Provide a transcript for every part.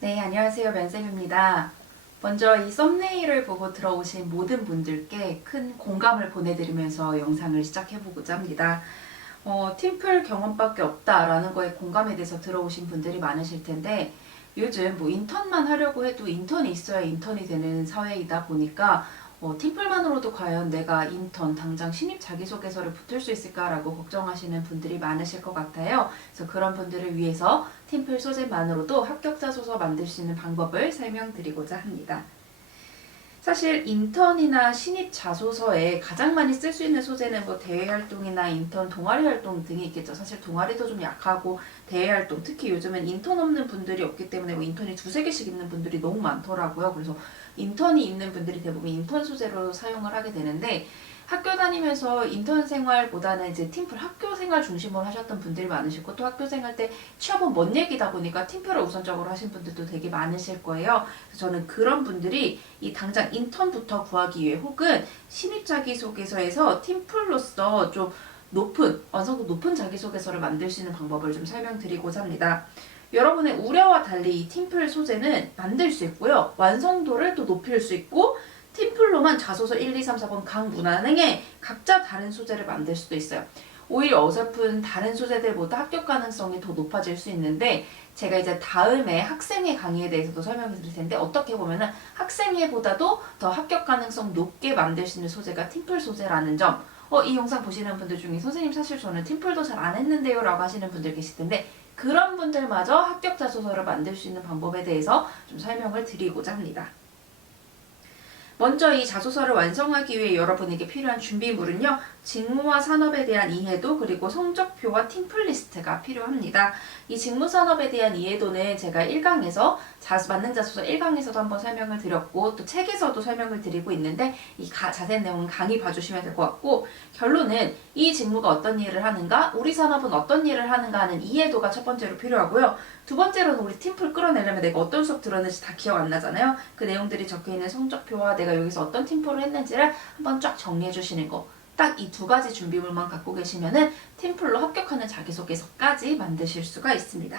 네, 안녕하세요. 면쌤입니다. 먼저 이 썸네일을 보고 들어오신 모든 분들께 큰 공감을 보내드리면서 영상을 시작해보고자 합니다. 팀플 경험밖에 없다라는 거에 공감에 대해서 들어오신 분들이 많으실 텐데 요즘 뭐 인턴만 하려고 해도 인턴이 있어야 인턴이 되는 사회이다 보니까 팀플만으로도 과연 내가 인턴 당장 신입 자기소개서를 붙을 수 있을까라고 걱정하시는 분들이 많으실 것 같아요. 그래서 그런 분들을 위해서 팀플 소재만으로도 합격자소서 만들 수 있는 방법을 설명드리고자 합니다. 사실 인턴이나 신입 자소서에 가장 많이 쓸 수 있는 소재는 뭐 대외활동이나 인턴 동아리 활동 등이 있겠죠. 사실 동아리도 좀 약하고 대외활동, 특히 요즘은 인턴 없는 분들이 없기 때문에 뭐 인턴이 두세 개씩 있는 분들이 너무 많더라고요. 그래서 인턴이 있는 분들이 대부분 인턴 소재로 사용을 하게 되는데 학교 다니면서 인턴 생활보다는 이제 팀플 학교 생활 중심으로 하셨던 분들이 많으시고 또 학교 생활 때 취업은 먼 얘기다 보니까 팀플을 우선적으로 하신 분들도 되게 많으실 거예요. 그래서 저는 그런 분들이 이 당장 인턴부터 구하기 위해 혹은 신입 자기소개서에서 팀플로서 좀 완성도 높은 자기소개서를 만들 수 있는 방법을 좀 설명드리고자 합니다. 여러분의 우려와 달리 이 팀플 소재는 만들 수 있고요. 완성도를 또 높일 수 있고 팀플로만 자소서 1, 2, 3, 4번 각 문항에 각자 다른 소재를 만들 수도 있어요. 오히려 어설픈 다른 소재들보다 합격 가능성이 더 높아질 수 있는데 제가 이제 다음에 학생회 강의에 대해서도 설명을 드릴 텐데 어떻게 보면은 학생회보다도 더 합격 가능성 높게 만들 수 있는 소재가 팀플 소재라는 점. 이 영상 보시는 분들 중에 선생님 사실 저는 팀플도 잘 안 했는데요 라고 하시는 분들 계실 텐데 그런 분들마저 합격 자소서를 만들 수 있는 방법에 대해서 좀 설명을 드리고자 합니다. 먼저 이 자소서를 완성하기 위해 여러분에게 필요한 준비물은요. 직무와 산업에 대한 이해도 그리고 성적표와 팀플리스트가 필요합니다. 이 직무산업에 대한 이해도는 제가 1강에서 만능 자소서 1강에서도 한번 설명을 드렸고 또 책에서도 설명을 드리고 있는데 이 자세한 내용은 강의 봐주시면 될 것 같고 결론은 이 직무가 어떤 일을 하는가 우리 산업은 어떤 일을 하는가 하는 이해도가 첫 번째로 필요하고요. 두 번째로는 우리 팀플 끌어내려면 내가 어떤 수업 들었는지 다 기억 안 나잖아요. 그 내용들이 적혀있는 성적표와 내가 여기서 어떤 팀플을 했는지를 한번 쫙 정리해 주시는 거. 딱 이 두 가지 준비물만 갖고 계시면은 팀플로 합격하는 자기소개서까지 만드실 수가 있습니다.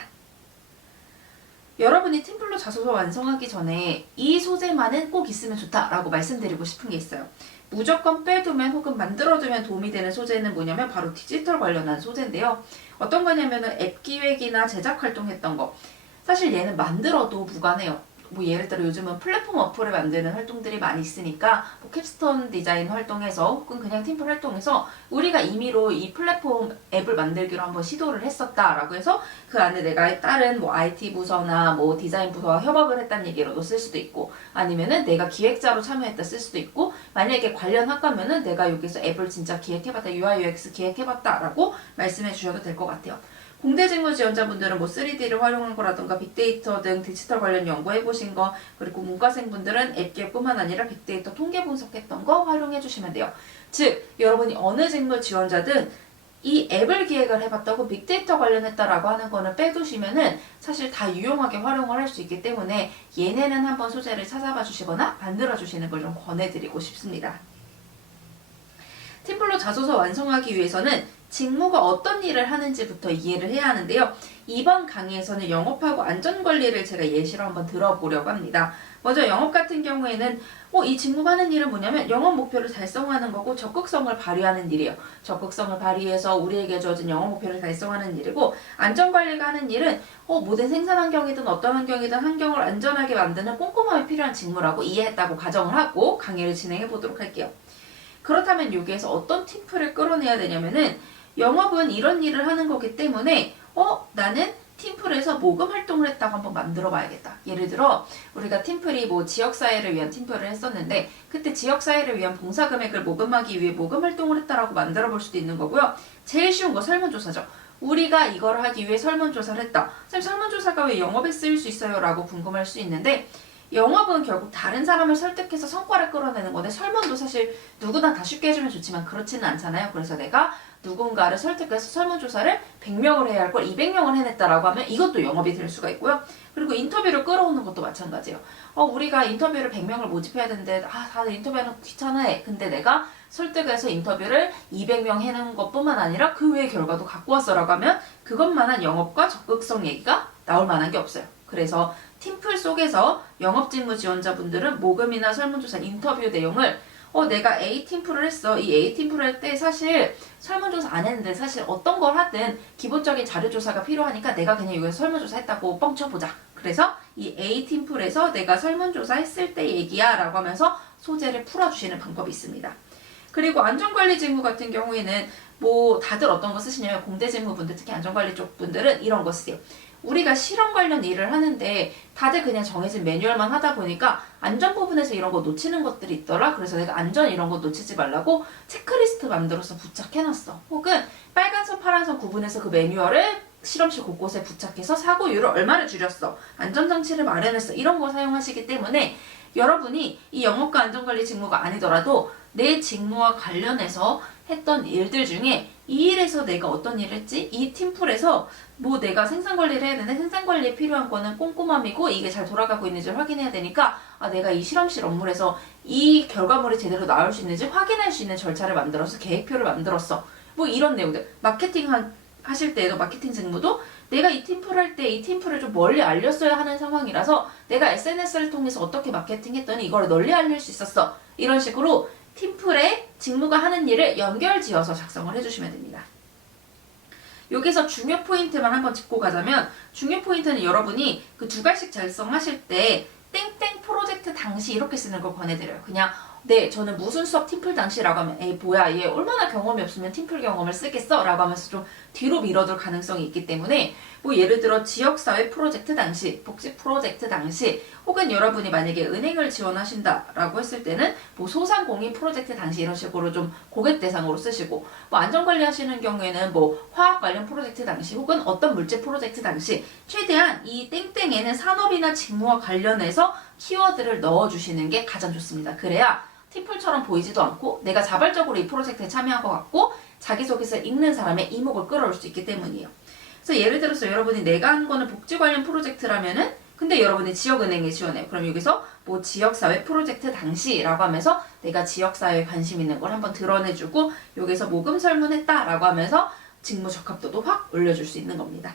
여러분이 팀플로 자소서 완성하기 전에 이 소재만은 꼭 있으면 좋다라고 말씀드리고 싶은 게 있어요. 무조건 빼두면 혹은 만들어두면 도움이 되는 소재는 뭐냐면 바로 디지털 관련한 소재인데요. 어떤 거냐면은 앱 기획이나 제작 활동했던 거. 사실 얘는 만들어도 무관해요. 뭐 예를 들어 요즘은 플랫폼 어플을 만드는 활동들이 많이 있으니까 뭐 캡스톤 디자인 활동에서 혹은 그냥 팀플 활동에서 우리가 임의로 이 플랫폼 앱을 만들기로 한번 시도를 했었다라고 해서 그 안에 내가 다른 뭐 IT 부서나 뭐 디자인 부서와 협업을 했다는 얘기로도 쓸 수도 있고 아니면은 내가 기획자로 참여했다 쓸 수도 있고 만약에 관련 학과면은 내가 여기서 앱을 진짜 기획해봤다 UI UX 기획해봤다라고 말씀해 주셔도 될 것 같아요. 공대 직무 지원자분들은 뭐 3D를 활용한 거라던가 빅데이터 등 디지털 관련 연구해보신 거 그리고 문과생분들은 앱 기획뿐만 아니라 빅데이터 통계 분석했던 거 활용해 주시면 돼요. 즉 여러분이 어느 직무 지원자든 이 앱을 기획을 해봤다고 빅데이터 관련했다라고 하는 거는 빼두시면은 사실 다 유용하게 활용을 할 수 있기 때문에 얘네는 한번 소재를 찾아봐 주시거나 만들어 주시는 걸 좀 권해드리고 싶습니다. 팀플로 자소서 완성하기 위해서는 직무가 어떤 일을 하는지부터 이해를 해야 하는데요. 이번 강의에서는 영업하고 안전관리를 제가 예시로 한번 들어보려고 합니다. 먼저 영업 같은 경우에는 이 직무가 하는 일은 뭐냐면 영업 목표를 달성하는 거고 적극성을 발휘하는 일이에요. 적극성을 발휘해서 우리에게 주어진 영업 목표를 달성하는 일이고 안전관리가 하는 일은 모든 생산 환경이든 어떤 환경이든 환경을 안전하게 만드는 꼼꼼함이 필요한 직무라고 이해했다고 가정을 하고 강의를 진행해 보도록 할게요. 그렇다면 여기에서 어떤 팀플을 끌어내야 되냐면은 영업은 이런 일을 하는 거기 때문에 나는 팀플에서 모금 활동을 했다고 한번 만들어 봐야겠다. 예를 들어 우리가 팀플이 뭐 지역사회를 위한 팀플을 했었는데 그때 지역사회를 위한 봉사금액을 모금하기 위해 모금 활동을 했다라고 만들어 볼 수도 있는 거고요. 제일 쉬운 거 설문조사죠. 우리가 이걸 하기 위해 설문조사를 했다. 선생님 설문조사가 왜 영업에 쓰일 수 있어요? 라고 궁금할 수 있는데 영업은 결국 다른 사람을 설득해서 성과를 끌어내는 건데 설문도 사실 누구나 다 쉽게 해주면 좋지만 그렇지는 않잖아요. 그래서 내가 누군가를 설득해서 설문조사를 100명을 해야 할 걸 200명을 해냈다라고 하면 이것도 영업이 될 수가 있고요. 그리고 인터뷰를 끌어오는 것도 마찬가지예요. 우리가 인터뷰를 100명을 모집해야 되는데 다들 인터뷰하는 거 귀찮아해. 근데 내가 설득해서 인터뷰를 200명 해낸 것뿐만 아니라 그 외의 결과도 갖고 왔어라고 하면 그것만한 영업과 적극성 얘기가 나올 만한 게 없어요. 그래서 팀플 속에서 영업직무 지원자분들은 모금이나 설문조사 인터뷰 내용을 내가 A 팀플을 했어. 이 A 팀플을 할 때 사실 설문조사 안 했는데 사실 어떤 걸 하든 기본적인 자료조사가 필요하니까 내가 그냥 여기서 설문조사 했다고 뻥쳐보자. 그래서 이 A 팀플에서 내가 설문조사 했을 때 얘기야 라고 하면서 소재를 풀어주시는 방법이 있습니다. 그리고 안전관리 직무 같은 경우에는 뭐 다들 어떤 거 쓰시냐면 공대 직무분들 특히 안전관리 쪽 분들은 이런 거 쓰세요. 우리가 실험 관련 일을 하는데 다들 그냥 정해진 매뉴얼만 하다 보니까 안전 부분에서 이런 거 놓치는 것들이 있더라. 그래서 내가 안전 이런 거 놓치지 말라고 체크리스트 만들어서 부착해놨어. 혹은 빨간선 파란선 구분해서 그 매뉴얼을 실험실 곳곳에 부착해서 사고율을 얼마를 줄였어. 안전장치를 마련했어. 이런 거 사용하시기 때문에 여러분이 이 영업과 안전관리 직무가 아니더라도 내 직무와 관련해서 했던 일들 중에 이 일에서 내가 어떤 일을 했지? 이 팀플에서 뭐 내가 생산관리를 해야 되는데 생산관리에 필요한 거는 꼼꼼함이고 이게 잘 돌아가고 있는지 확인해야 되니까 내가 이 실험실 업무에서 이 결과물이 제대로 나올 수 있는지 확인할 수 있는 절차를 만들어서 계획표를 만들었어. 뭐 이런 내용들. 마케팅 하실 때에도 마케팅 직무도 내가 이 팀플 할 때 이 팀플을 좀 멀리 알렸어야 하는 상황이라서 내가 SNS를 통해서 어떻게 마케팅했더니 이걸 널리 알릴 수 있었어. 이런 식으로 팀플에 직무가 하는 일을 연결지어서 작성을 해주시면 됩니다. 여기서 중요 포인트만 한번 짚고 가자면 중요 포인트는 여러분이 그 두 갈씩 작성하실 때 땡땡 프로젝트 당시 이렇게 쓰는 걸 권해드려요. 그냥 네 저는 무슨 수업 팀플 당시라고 하면 에이 뭐야 얘 얼마나 경험이 없으면 팀플 경험을 쓰겠어? 라고 하면서 좀 뒤로 밀어둘 가능성이 있기 때문에 뭐 예를 들어 지역사회 프로젝트 당시, 복지 프로젝트 당시 혹은 여러분이 만약에 은행을 지원하신다라고 했을 때는 뭐 소상공인 프로젝트 당시 이런 식으로 좀 고객 대상으로 쓰시고 뭐 안전관리 하시는 경우에는 뭐 화학 관련 프로젝트 당시 혹은 어떤 물질 프로젝트 당시 최대한 이 땡땡에는 산업이나 직무와 관련해서 키워드를 넣어주시는 게 가장 좋습니다. 그래야 팀플처럼 보이지도 않고 내가 자발적으로 이 프로젝트에 참여한 것 같고 자기소개서를 읽는 사람의 이목을 끌어올 수 있기 때문이에요. 그래서 예를 들어서 여러분이 내가 한 거는 복지 관련 프로젝트라면은 근데 여러분이 지역은행에 지원해요. 그럼 여기서 뭐 지역사회 프로젝트 당시라고 하면서 내가 지역사회에 관심 있는 걸 한번 드러내주고 여기서 모금 설문했다라고 하면서 직무 적합도도 확 올려줄 수 있는 겁니다.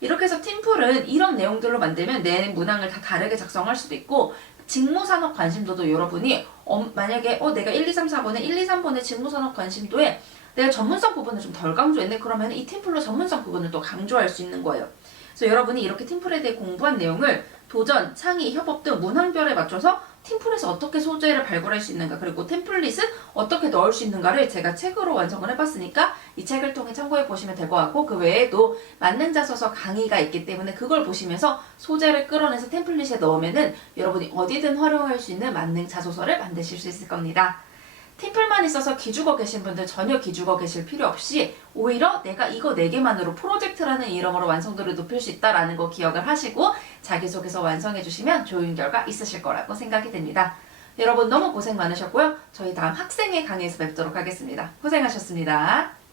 이렇게 해서 팀플은 이런 내용들로 만들면 내 문항을 다 다르게 작성할 수도 있고 직무산업 관심도도 여러분이 만약에 내가 1, 2, 3, 4번에 1, 2, 3번의 직무산업 관심도에 내가 전문성 부분을 좀 덜 강조했네. 그러면 이 팀플로 전문성 부분을 또 강조할 수 있는 거예요. 그래서 여러분이 이렇게 팀플에 대해 공부한 내용을 도전, 창의, 협업 등 문항별에 맞춰서 팀플에서 어떻게 소재를 발굴할 수 있는가 그리고 템플릿은 어떻게 넣을 수 있는가를 제가 책으로 완성을 해봤으니까 이 책을 통해 참고해 보시면 될 것 같고 그 외에도 만능 자소서 강의가 있기 때문에 그걸 보시면서 소재를 끌어내서 템플릿에 넣으면은 여러분이 어디든 활용할 수 있는 만능 자소서를 만드실 수 있을 겁니다. 팀플만 있어서 기죽어 계신 분들 전혀 기죽어 계실 필요 없이 오히려 내가 이거 4개만으로 프로젝트라는 이름으로 완성도를 높일 수 있다는 거 기억을 하시고 자기소개서 완성해 주시면 좋은 결과 있으실 거라고 생각이 됩니다. 여러분 너무 고생 많으셨고요. 저희 다음 학생회 강의에서 뵙도록 하겠습니다. 고생하셨습니다.